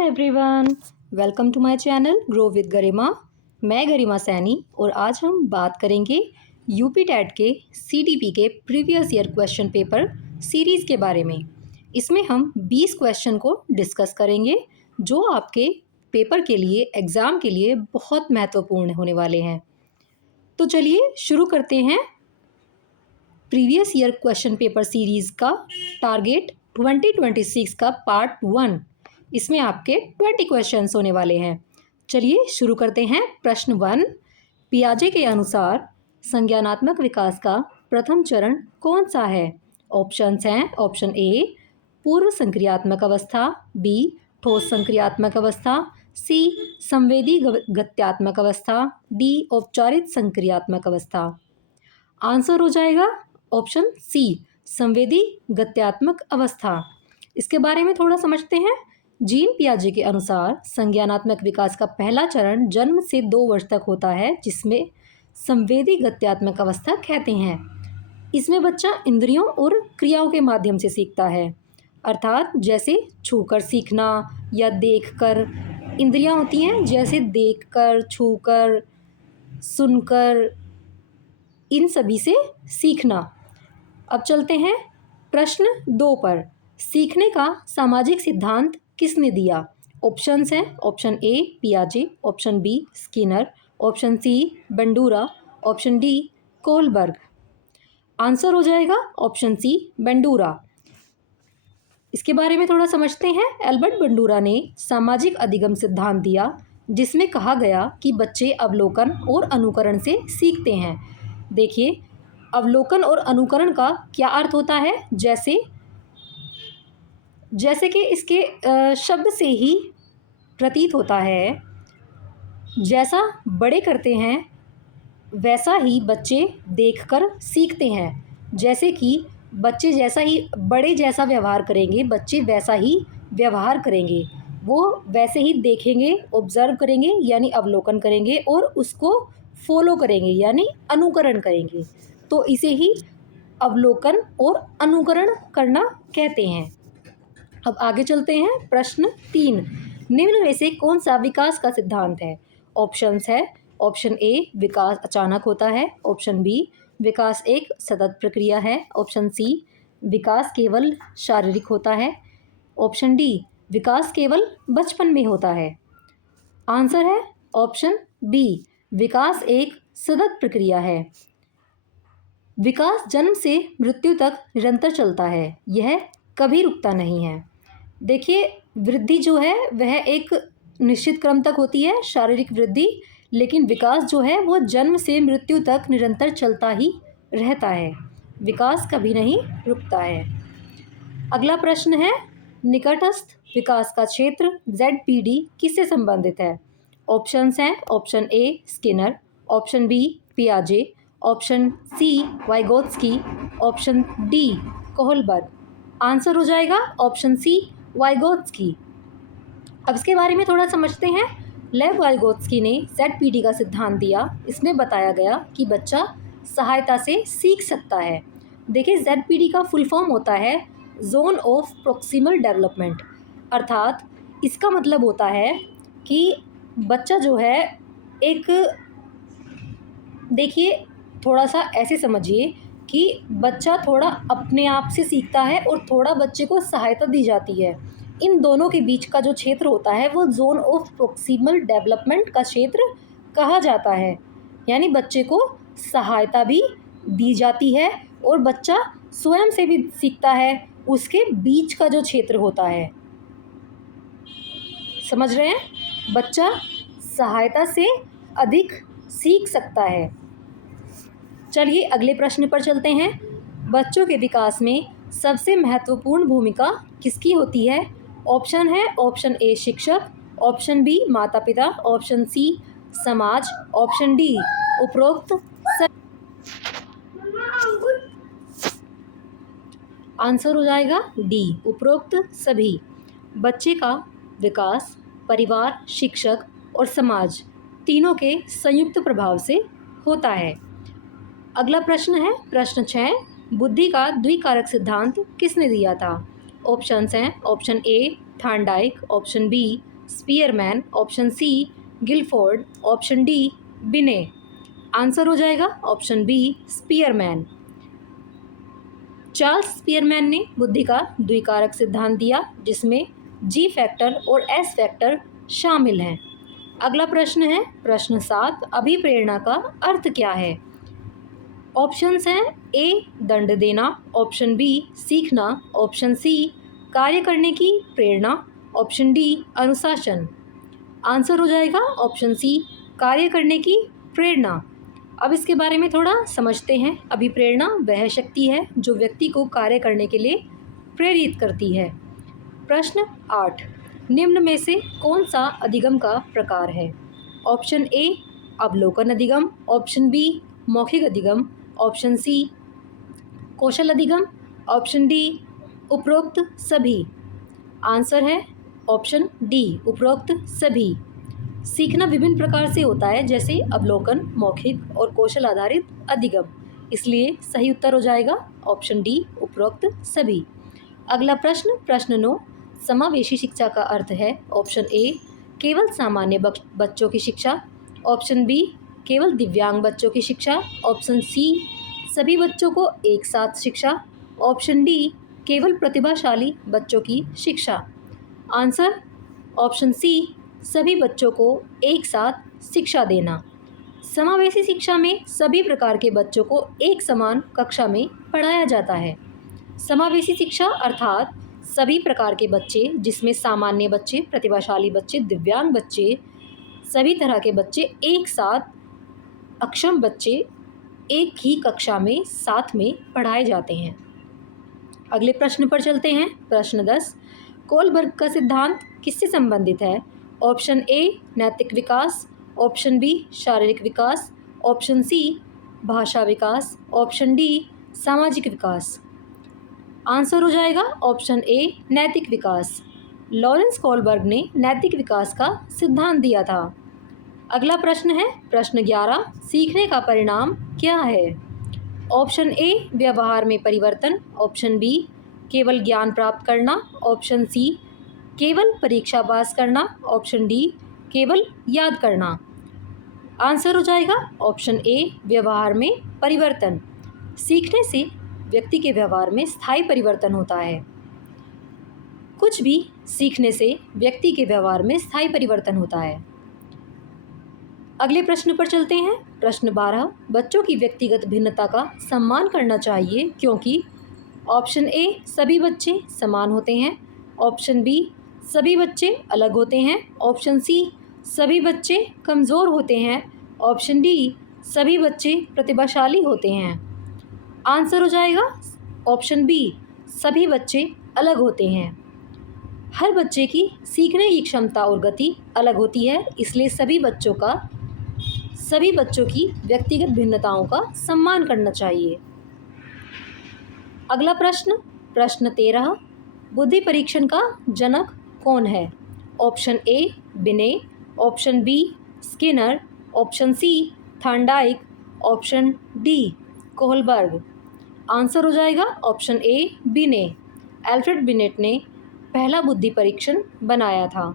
Everyone, welcome to my channel grow with Garima. मैं गरिमा सैनी और आज हम बात करेंगे यूपी टेट के सीटीपी के previous year question paper series के बारे में। इसमें हम 20 क्वेश्चन को डिस्कस करेंगे जो आपके पेपर के लिए, एग्ज़ाम के लिए बहुत महत्वपूर्ण होने वाले हैं। तो चलिए शुरू करते हैं previous year question paper series का टारगेट 2026 का पार्ट 1। इसमें आपके 20 क्वेश्चंस होने वाले हैं। चलिए शुरू करते हैं। प्रश्न 1, पियाजे के अनुसार संज्ञानात्मक विकास का प्रथम चरण कौन सा है? ऑप्शंस हैं ऑप्शन ए पूर्व संक्रियात्मक अवस्था, बी ठोस संक्रियात्मक अवस्था, सी संवेदी गत्यात्मक अवस्था, डी औपचारिक संक्रियात्मक अवस्था। आंसर हो जाएगा ऑप्शन सी संवेदी गत्यात्मक अवस्था। इसके बारे में थोड़ा समझते हैं। जीन पियाजे के अनुसार संज्ञानात्मक विकास का पहला चरण जन्म से 2 वर्ष तक होता है, जिसमें संवेदी गत्यात्मक अवस्था कहते हैं। इसमें बच्चा इंद्रियों और क्रियाओं के माध्यम से सीखता है, अर्थात जैसे छूकर सीखना या देखकर। इंद्रियां होती हैं जैसे देखकर, छूकर, सुनकर, इन सभी से सीखना। अब चलते हैं प्रश्न 2 पर। सीखने का सामाजिक सिद्धांत किसने दिया? ऑप्शंस हैं ऑप्शन ए पियाजे, option B Skinner, option C Bandura, option D Kohlberg. Answer हो जाएगा ऑप्शन सी बंडूरा। इसके बारे में थोड़ा समझते हैं। एल्बर्ट बंडूरा ने सामाजिक अधिगम सिद्धांत दिया, जिसमें कहा गया कि बच्चे अवलोकन और अनुकरण से सीखते हैं। देखिए, अवलोकन और अनुकरण का क्या अर्थ होता है? जैसे कि इसके शब्द से ही प्रतीत होता है, जैसा बड़े करते हैं वैसा ही बच्चे देखकर सीखते हैं। जैसे कि बच्चे जैसा ही बड़े जैसा व्यवहार करेंगे, बच्चे वैसा ही व्यवहार करेंगे। वो वैसे ही देखेंगे, ऑब्जर्व करेंगे यानी अवलोकन करेंगे, और उसको फॉलो करेंगे यानी अनुकरण करेंगे। तो इसे ही अवलोकन और अनुकरण करना कहते हैं। अब आगे चलते हैं। प्रश्न 3, निम्न में से कौन सा विकास का सिद्धांत है? ऑप्शंस है ऑप्शन ए विकास अचानक होता है, ऑप्शन बी विकास एक सतत प्रक्रिया है, ऑप्शन सी विकास केवल शारीरिक होता है, ऑप्शन डी विकास केवल बचपन में होता है। आंसर है ऑप्शन बी विकास एक सतत प्रक्रिया है। विकास जन्म से मृत्यु तक निरंतर चलता है, यह कभी रुकता नहीं है। देखिए, वृद्धि जो है वह एक निश्चित क्रम तक होती है, शारीरिक वृद्धि, लेकिन विकास जो है वो जन्म से मृत्यु तक निरंतर चलता ही रहता है। विकास कभी नहीं रुकता है। अगला प्रश्न है, निकटस्थ विकास का क्षेत्र ZPD किससे संबंधित है? ऑप्शंस हैं option A Skinner, option B पियाजे, option C Vygotsky, option D Kohlberg. Answer हो जाएगा ऑप्शन सी वाइगोत्स्की। अब इसके बारे में थोड़ा समझते हैं। लेव वाइगोत्स्की ने ZPD का सिद्धांत दिया। इसमें बताया गया कि बच्चा सहायता से सीख सकता है। देखिए, ZPD का फुल फॉर्म होता है जोन ऑफ प्रोक्सिमल डेवलपमेंट, अर्थात इसका मतलब होता है कि बच्चा जो है एक, देखिए थोड़ा सा ऐसे समझिए कि बच्चा थोड़ा अपने आप से सीखता है और थोड़ा बच्चे को सहायता दी जाती है। इन दोनों के बीच का जो क्षेत्र होता है वो जोन ऑफ प्रोक्सिमल डेवलपमेंट का क्षेत्र कहा जाता है। यानी बच्चे को सहायता भी दी जाती है और बच्चा स्वयं से भी सीखता है, उसके बीच का जो क्षेत्र होता है। समझ रहे हैं? बच्चा सहायता से अधिक सीख सकता है। चलिए अगले प्रश्न पर चलते हैं। बच्चों के विकास में सबसे महत्वपूर्ण भूमिका किसकी होती है? ऑप्शन है ऑप्शन ए शिक्षक, ऑप्शन बी माता पिता, ऑप्शन सी समाज, ऑप्शन डी उपरोक्त आंसर हो जाएगा डी उपरोक्त सभी। बच्चे का विकास परिवार, शिक्षक और समाज तीनों के संयुक्त प्रभाव से होता है। अगला प्रश्न है प्रश्न 6, बुद्धि का द्विकारक सिद्धांत किसने दिया था? ऑप्शंस हैं option A Thorndike, option B Spearman, option C Guilford, option D Binet. Answer हो जाएगा option B Spearman. Charles Spearman ने बुद्धि का द्विकारक सिद्धांत दिया जिसमें जी फैक्टर और एस फैक्टर शामिल हैं। अगला प्रश्न है प्रश्न 7, अभिप्रेरणा का अर्थ क्या है? ऑप्शंस हैं ए दंड देना, ऑप्शन बी सीखना, ऑप्शन सी कार्य करने की प्रेरणा, ऑप्शन डी अनुशासन। आंसर हो जाएगा ऑप्शन सी कार्य करने की प्रेरणा। अब इसके बारे में थोड़ा समझते हैं। अभिप्रेरणा वह शक्ति है जो व्यक्ति को कार्य करने के लिए प्रेरित करती है। प्रश्न 8, निम्न में से कौन सा अधिगम का प्रकार है? ऑप्शन ए अवलोकन अधिगम, ऑप्शन बी मौखिक अधिगम, ऑप्शन सी कौशल अधिगम, ऑप्शन डी उपरोक्त सभी। आंसर है ऑप्शन डी उपरोक्त सभी। सीखना विभिन्न प्रकार से होता है जैसे अवलोकन, मौखिक और कौशल आधारित अधिगम, इसलिए सही उत्तर हो जाएगा ऑप्शन डी उपरोक्त सभी। अगला प्रश्न प्रश्न 9, समावेशी शिक्षा का अर्थ है? ऑप्शन ए केवल सामान्य बच्चों की शिक्षा, ऑप्शन बी केवल दिव्यांग बच्चों की शिक्षा, ऑप्शन सी सभी बच्चों को एक साथ शिक्षा, ऑप्शन डी केवल प्रतिभाशाली बच्चों की शिक्षा। आंसर ऑप्शन सी सभी बच्चों को एक साथ शिक्षा देना। समावेशी शिक्षा में सभी प्रकार के बच्चों को एक समान कक्षा में पढ़ाया जाता है। समावेशी शिक्षा अर्थात सभी प्रकार के बच्चे जिसमें सामान्य बच्चे, प्रतिभाशाली बच्चे, दिव्यांग बच्चे, सभी तरह के बच्चे एक साथ, अक्षम बच्चे एक ही कक्षा में साथ में पढ़ाए जाते हैं। अगले प्रश्न पर चलते हैं। प्रश्न 10, कोलबर्ग का सिद्धांत किससे संबंधित है? ऑप्शन ए नैतिक विकास, ऑप्शन बी शारीरिक विकास, ऑप्शन सी भाषा विकास, ऑप्शन डी सामाजिक विकास। आंसर हो जाएगा ऑप्शन ए नैतिक विकास। लॉरेंस कोलबर्ग ने नैतिक विकास का सिद्धांत दिया था। अगला प्रश्न है प्रश्न 11, सीखने का परिणाम क्या है? ऑप्शन ए व्यवहार में परिवर्तन, ऑप्शन बी केवल ज्ञान प्राप्त करना, ऑप्शन सी केवल परीक्षा पास करना, ऑप्शन डी केवल याद करना। आंसर हो जाएगा ऑप्शन ए व्यवहार में परिवर्तन। सीखने से व्यक्ति के व्यवहार में स्थायी परिवर्तन होता है। कुछ भी सीखने से व्यक्ति के व्यवहार में स्थायी परिवर्तन होता है। अगले प्रश्न पर चलते हैं। प्रश्न 12, बच्चों की व्यक्तिगत भिन्नता का सम्मान करना चाहिए क्योंकि? ऑप्शन ए सभी बच्चे समान होते हैं, ऑप्शन बी सभी बच्चे अलग होते हैं, ऑप्शन सी सभी बच्चे कमज़ोर होते हैं, ऑप्शन डी सभी बच्चे प्रतिभाशाली होते हैं। आंसर हो जाएगा ऑप्शन बी सभी बच्चे अलग होते हैं। हर बच्चे की सीखने की क्षमता और गति अलग होती है, इसलिए सभी बच्चों की व्यक्तिगत भिन्नताओं का सम्मान करना चाहिए। अगला प्रश्न प्रश्न 13, बुद्धि परीक्षण का जनक कौन है? Option A Binet, option B Skinner, option C Thorndike, option D Kohlberg. Answer हो जाएगा ऑप्शन ए बिने। एल्फ्रेड बिनेट ने पहला बुद्धि परीक्षण बनाया था।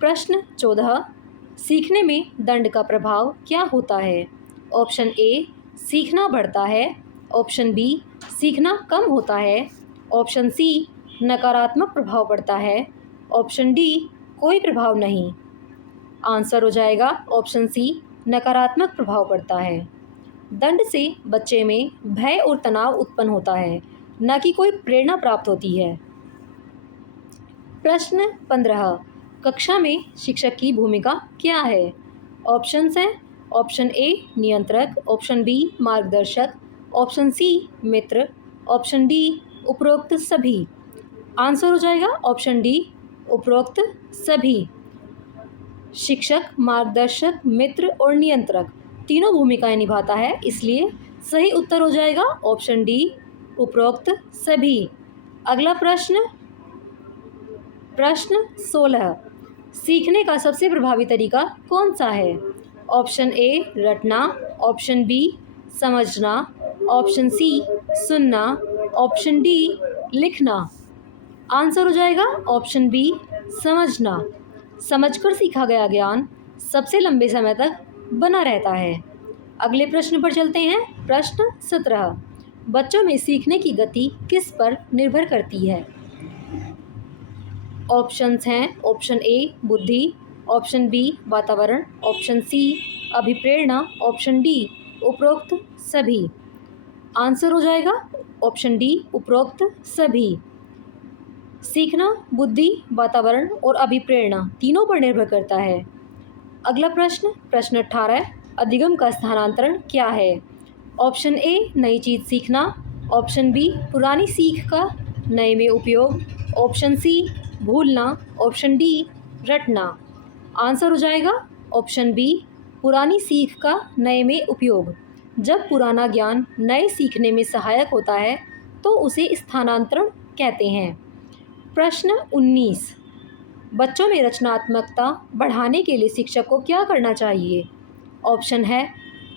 प्रश्न 14, सीखने में दंड का प्रभाव क्या होता है? ऑप्शन ए सीखना बढ़ता है, ऑप्शन बी सीखना कम होता है, ऑप्शन सी नकारात्मक प्रभाव पड़ता है, ऑप्शन डी कोई प्रभाव नहीं। आंसर हो जाएगा ऑप्शन सी नकारात्मक प्रभाव पड़ता है। दंड से बच्चे में भय और तनाव उत्पन्न होता है, न कि कोई प्रेरणा प्राप्त होती है। प्रश्न 15, कक्षा में शिक्षक की भूमिका क्या है? ऑप्शंस हैं ऑप्शन ए नियंत्रक, ऑप्शन बी मार्गदर्शक, ऑप्शन सी मित्र, ऑप्शन डी उपरोक्त सभी। आंसर हो जाएगा ऑप्शन डी उपरोक्त सभी। शिक्षक, मार्गदर्शक, मित्र और नियंत्रक तीनों भूमिकाएं निभाता है, इसलिए सही उत्तर हो जाएगा ऑप्शन डी उपरोक्त सभी। अगला प्रश्न प्रश्न 16, सीखने का सबसे प्रभावी तरीका कौन सा है? ऑप्शन ए रटना, ऑप्शन बी समझना, ऑप्शन सी सुनना, ऑप्शन डी लिखना। आंसर हो जाएगा ऑप्शन बी समझना। समझकर सीखा गया ज्ञान सबसे लंबे समय तक बना रहता है। अगले प्रश्न पर चलते हैं। प्रश्न 17, बच्चों में सीखने की गति किस पर निर्भर करती है? ऑप्शंस हैं ऑप्शन ए बुद्धि, ऑप्शन बी वातावरण, ऑप्शन सी अभिप्रेरणा, ऑप्शन डी उपरोक्त सभी। आंसर हो जाएगा ऑप्शन डी उपरोक्त सभी। सीखना बुद्धि, वातावरण और अभिप्रेरणा तीनों पर निर्भर करता है। अगला प्रश्न, प्रश्न 18, अधिगम का स्थानांतरण क्या है? ऑप्शन ए नई चीज़ सीखना, ऑप्शन बी पुरानी सीख का नए में उपयोग, ऑप्शन सी भूलना, ऑप्शन डी रटना। आंसर हो जाएगा ऑप्शन बी पुरानी सीख का नए में उपयोग। जब पुराना ज्ञान नए सीखने में सहायक होता है तो उसे स्थानांतरण कहते हैं। प्रश्न 19, बच्चों में रचनात्मकता बढ़ाने के लिए शिक्षक को क्या करना चाहिए? ऑप्शन है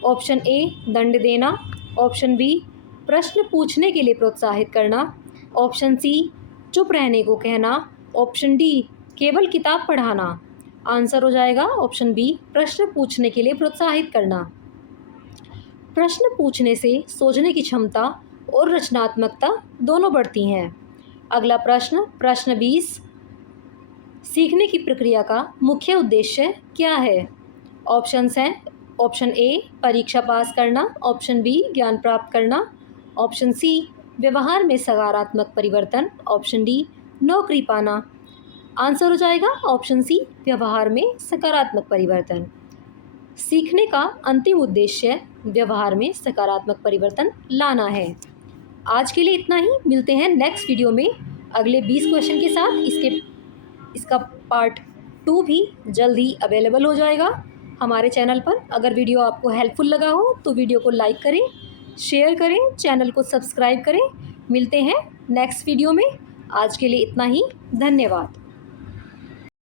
ऑप्शन ए दंड देना, ऑप्शन बी प्रश्न पूछने के लिए प्रोत्साहित करना, ऑप्शन सी चुप रहने को कहना, ऑप्शन डी केवल किताब पढ़ाना। आंसर हो जाएगा ऑप्शन बी प्रश्न पूछने के लिए प्रोत्साहित करना। प्रश्न पूछने से सोचने की क्षमता और रचनात्मकता दोनों बढ़ती हैं। अगला प्रश्न, प्रश्न 20, सीखने की प्रक्रिया का मुख्य उद्देश्य क्या है? ऑप्शंस हैं ऑप्शन ए परीक्षा पास करना, ऑप्शन बी ज्ञान प्राप्त करना, ऑप्शन सी व्यवहार में सकारात्मक परिवर्तन, ऑप्शन डी नौकरी पाना। आंसर हो जाएगा ऑप्शन सी व्यवहार में सकारात्मक परिवर्तन। सीखने का अंतिम उद्देश्य व्यवहार में सकारात्मक परिवर्तन लाना है। आज के लिए इतना ही, मिलते हैं नेक्स्ट वीडियो में अगले 20 क्वेश्चन के साथ। इसका पार्ट 2 भी जल्द ही अवेलेबल हो जाएगा हमारे चैनल पर। अगर वीडियो आपको हेल्पफुल लगा हो तो वीडियो को लाइक करें, शेयर करें, चैनल को सब्सक्राइब करें। मिलते हैं नेक्स्ट वीडियो में। आज के लिए इतना ही, धन्यवाद।